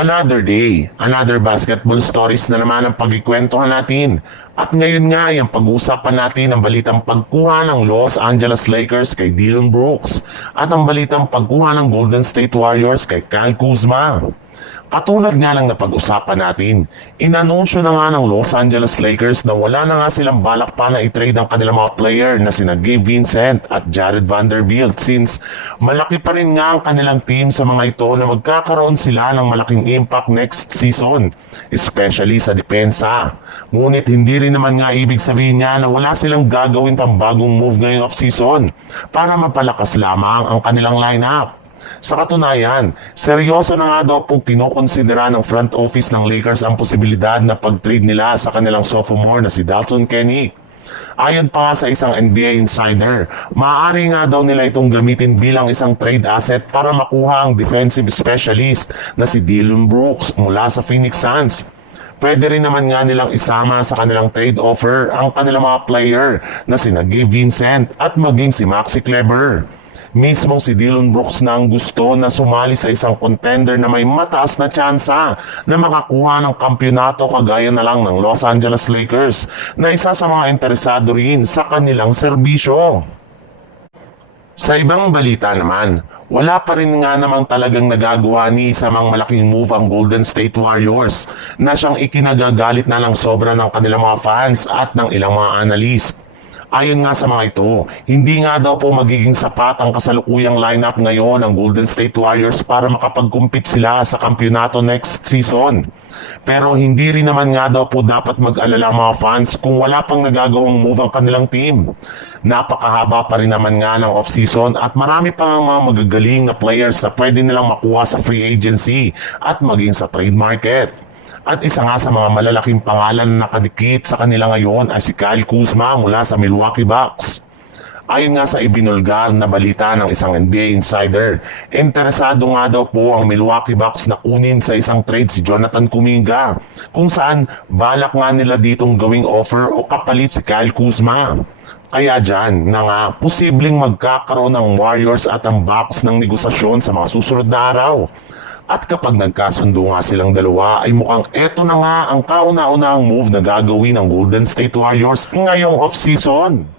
Another day, another basketball stories na naman ang pagkikwentuhan natin. At ngayon nga ay ang pag-uusapan natin ang balitang pagkuha ng Los Angeles Lakers kay Dillon Brooks at ang balitang pagkuha ng Golden State Warriors kay Kyle Kuzma. Katulad nga lang na pag-usapan natin, inanunsyo na nga ng Los Angeles Lakers na wala na nga silang balak pa na i-trade ang kanilang mga player na sina Gabe Vincent at Jared Vanderbilt since malaki pa rin nga ang kanilang team sa mga ito na magkakaroon sila ng malaking impact next season, especially sa depensa. Ngunit hindi rin naman nga ibig sabihin niya na wala silang gagawin pang bagong move ngayong off-season para mapalakas lamang ang kanilang lineup. Sa katunayan, seryoso na nga daw pong kinokonsidera ng front office ng Lakers ang posibilidad na pag-trade nila sa kanilang sophomore na si Dalton Kenney. Ayon pa sa isang NBA insider, maaari nga daw nila itong gamitin bilang isang trade asset para makuha ang defensive specialist na si Dillon Brooks mula sa Phoenix Suns. Pwede rin naman nga nilang isama sa kanilang trade offer ang kanilang mga player na sina Gabe Vincent at maging si Maxi Kleber. Mismong si Dillon Brooks na ang gusto na sumali sa isang contender na may mataas na tsansa na makakuha ng kampyonato kagaya na lang ng Los Angeles Lakers na isa sa mga interesado rin sa kanilang serbisyo. Sa ibang balita naman, wala pa rin nga namang talagang nagagawa ni isa mang malaking move ang Golden State Warriors na siyang ikinagagalit na lang sobra ng kanilang mga fans at ng ilang mga analyst. Ayon nga sa mga ito, hindi nga daw po magiging sapat ang kasalukuyang lineup ngayon ng Golden State Warriors para makapag-compete sila sa kampyonato next season. Pero hindi rin naman nga daw po dapat mag-alala ang mga fans kung wala pang nagagawang move ang kanilang team. Napakahaba pa rin naman nga ng off-season at marami pa nga mga magagaling na players na pwede nilang makuha sa free agency at maging sa trade market. At isa nga sa mga malalaking pangalan na nakadikit sa kanila ngayon ay si Kyle Kuzma mula sa Milwaukee Bucks. Ayon nga sa ibinulgar na balita ng isang NBA insider, interesado nga daw po ang Milwaukee Bucks na kunin sa isang trade si Jonathan Kuminga, kung saan balak nga nila ditong gawing offer o kapalit si Kyle Kuzma. Kaya dyan na nga, posibleng magkakaroon ng Warriors at ang Bucks ng negosasyon sa mga susunod na araw. At kapag nagkasundo nga silang dalawa ay mukhang eto na nga ang kauna-unahang move na gagawin ng Golden State Warriors ngayong off-season.